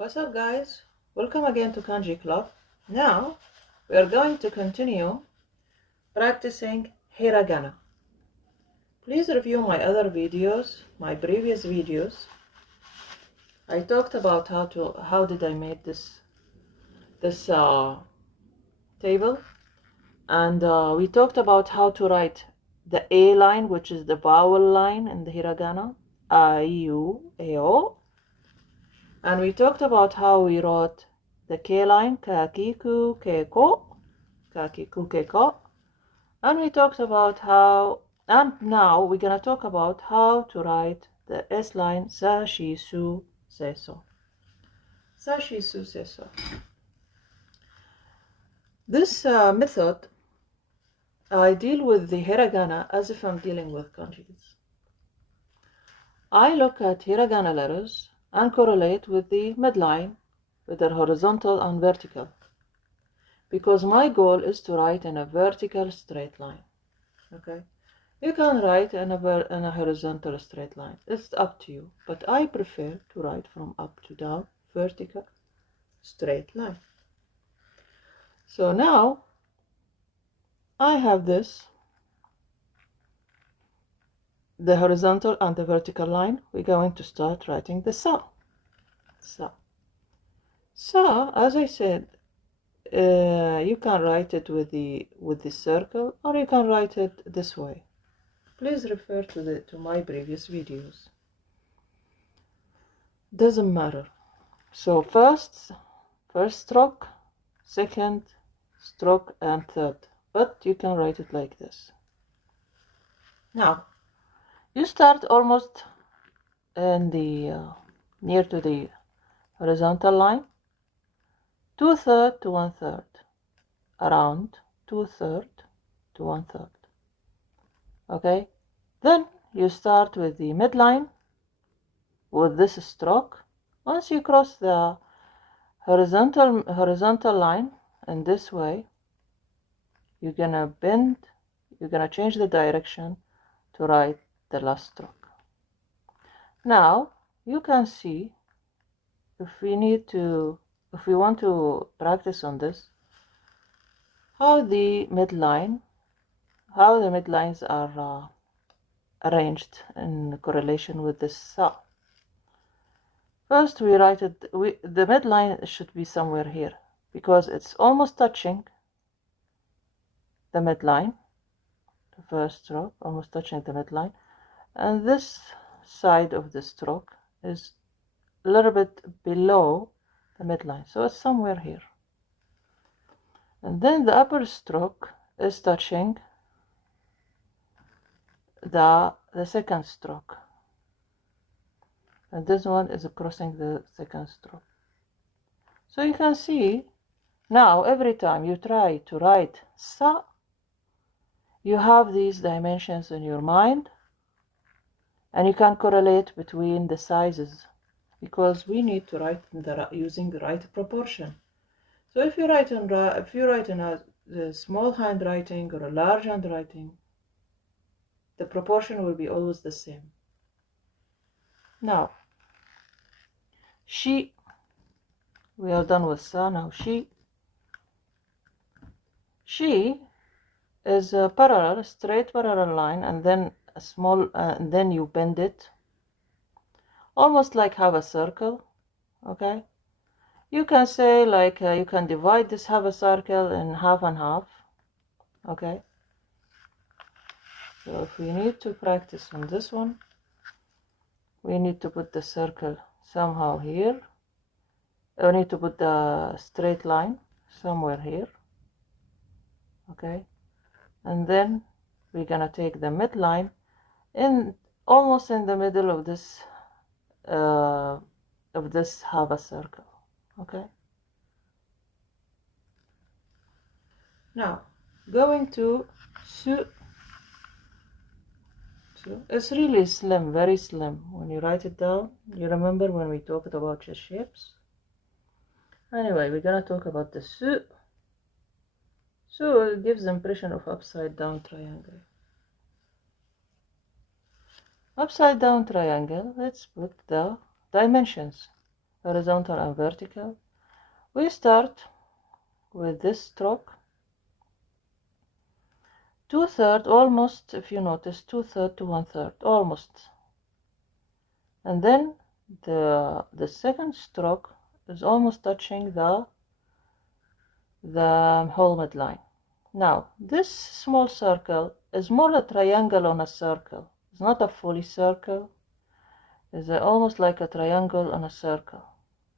What's up, guys? Welcome again to Kanji Club. Now we are going to continue practicing Hiragana. Please review my other videos, my previous videos. I talked about how did I make this table, and we talked about how to write the A line, which is the vowel line in the Hiragana, A, U, A, O. And we talked about how we wrote the K line, kakiku, keiko, kakiku, keiko. And we talked about how, and now we're going to talk about how to write the S line, sa, shi, su, se, so. Sa, shi, su, se, so. This method, I deal with the hiragana as if I'm dealing with kanjis. I look at hiragana letters and correlate with the midline, with their horizontal and vertical, because my goal is to write in a vertical straight line. Okay, you can write in a horizontal straight line, it's up to you, but I prefer to write from up to down, vertical straight line. So now I have this, the horizontal and the vertical line. We're going to start writing the sa. Sa. Sa, as I said, you can write it with the circle, or you can write it this way. Please refer to my previous videos. Doesn't matter. So first stroke, second stroke, and third. But you can write it like this. Now, you start almost in the near to the horizontal line, 2/3 to 1/3, around 2/3 to 1/3. Okay, then you start with the midline with this stroke. Once you cross the horizontal line in this way, you're gonna bend, you're gonna change the direction to write the last stroke. Now you can see, if we want to practice on this, how the midlines are arranged in correlation with this sa. First we write it, the midline should be somewhere here, because it's almost touching the midline, the first stroke, almost touching the midline, and this side of the stroke is a little bit below the midline, so it's somewhere here. And then the upper stroke is touching the second stroke, and this one is crossing the second stroke. So you can see now, every time you try to write sa, you have these dimensions in your mind, and you can correlate between the sizes, because we need to write using the right proportion. So if you write in a small handwriting or a large handwriting, the proportion will be always the same. Now, she, we are done with sa. Now she is a parallel, straight parallel line, and then a small, and then you bend it, almost like have a circle. Okay, you can say like you can divide this half a circle in half and half. Okay, so if we need to practice on this one, we need to put the circle somehow here. We need to put the straight line somewhere here. Okay, and then we're gonna take the midline in almost in the middle of this half a circle. Okay, now going to su. So it's really slim, very slim. When you write it down, you remember when we talked about the shapes? Anyway, we're gonna talk about the su. So it gives the impression of upside down triangle. Upside down triangle, let's put the dimensions. horizontal and vertical. We start with this stroke, 2/3, almost, if you notice, 2/3 to 1/3, almost. And then the second stroke is almost touching the whole midline. Now, this small circle is more a triangle on a circle. It's not a fully circle. It's almost like a triangle on a circle.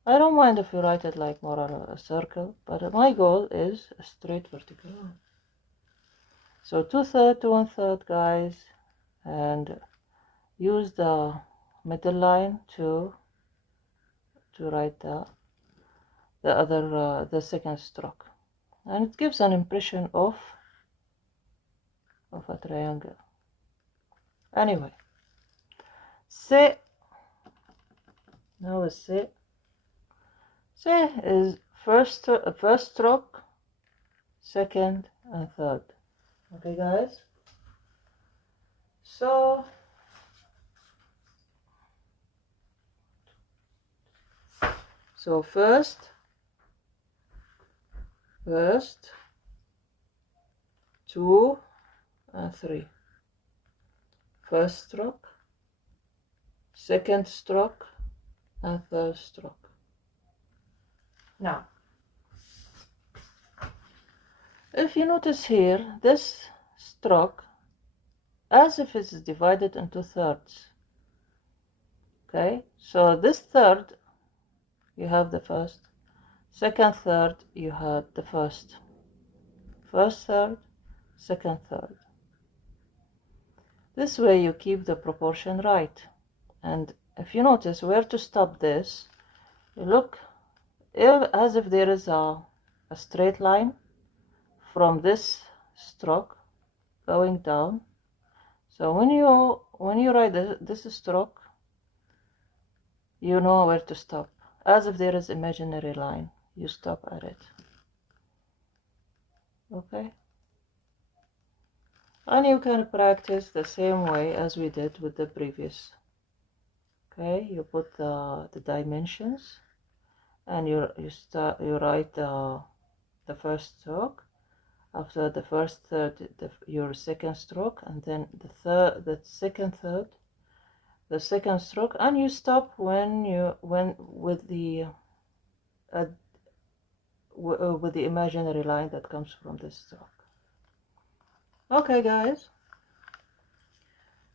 I don't mind if you write it like more a circle, but my goal is a straight vertical line. So 2/3 to 1/3, guys, and use the middle line to write the second stroke, and it gives an impression of a triangle. Anyway, C. Now C. C is first stroke, second and third. Okay, guys. So first, 2 and 3. First stroke, second stroke, and third stroke. Now, if you notice here, this stroke, as if it's divided into thirds. Okay, so this third, you have the first, second third, you have the first third, second third. This way you keep the proportion right. And if you notice where to stop this, you look as if there is a straight line from this stroke going down. So when you write this stroke, you know where to stop. As if there is imaginary line, you stop at it. Okay? And you can practice the same way as we did with the previous. Okay, you put the dimensions, and you write the first stroke. After the first third, your second stroke, and then the second third, the second stroke, and you stop with the imaginary line that comes from this stroke. Okay, guys.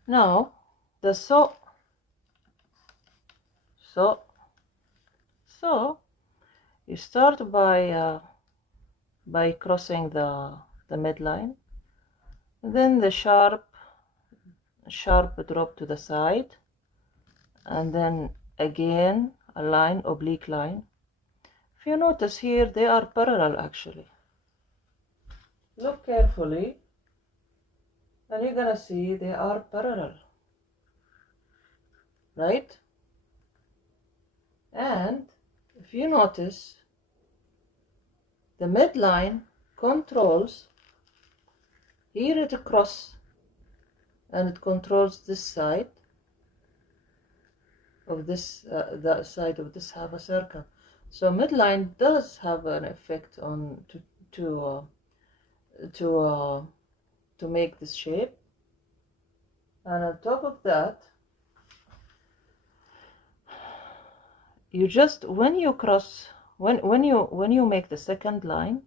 Now the so you start by crossing the midline, then the sharp drop to the side, and then again a line, oblique line. If you notice here, they are parallel actually. Look carefully, and you're gonna see they are parallel, right? And if you notice, the midline controls, here it across, and it controls this side of this, the side of this half a circle. So midline does have an effect on to make this shape. And on top of that, you just, when you cross, when you make the second line,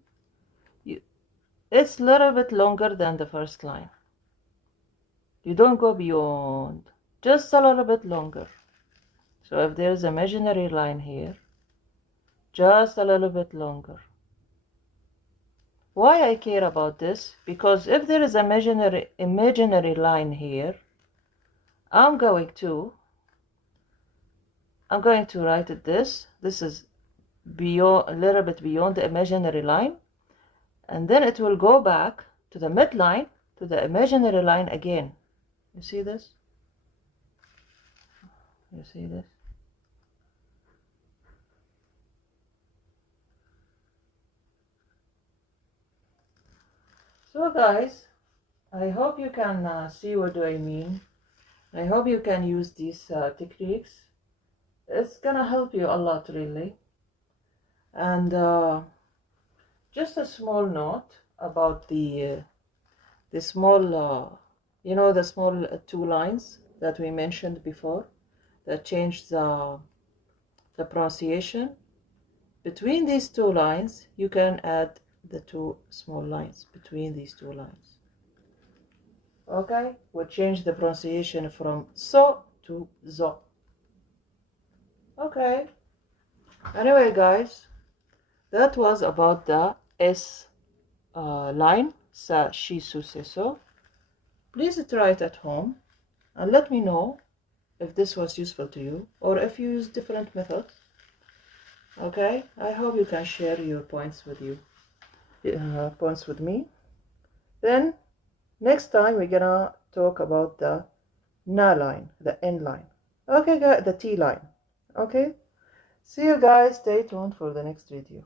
it's a little bit longer than the first line. You don't go beyond, just a little bit longer. So if there's an imaginary line here, just a little bit longer. Why I care about this? Because if there is an imaginary line here, I'm going to write it this is beyond, a little bit beyond the imaginary line, and then it will go back to the midline, to the imaginary line again. You see this? You see this? So guys, I hope you can see what do I mean. I hope you can use these techniques It's gonna help you a lot, really. And just a small note about the small, the small two lines that we mentioned before that change the pronunciation. Between these two lines, you can add the two small lines between these two lines. Okay, we'll change the pronunciation from so to zo. Okay. Anyway, guys, that was about the S line, sa, shi, su, se, so. Please try it at home and let me know if this was useful to you or if you use different methods. Okay, I hope you can share your points with me. Then next time we're gonna talk about the na line, the N line. Okay, guys, the T line. Okay, see you guys. Stay tuned for the next video.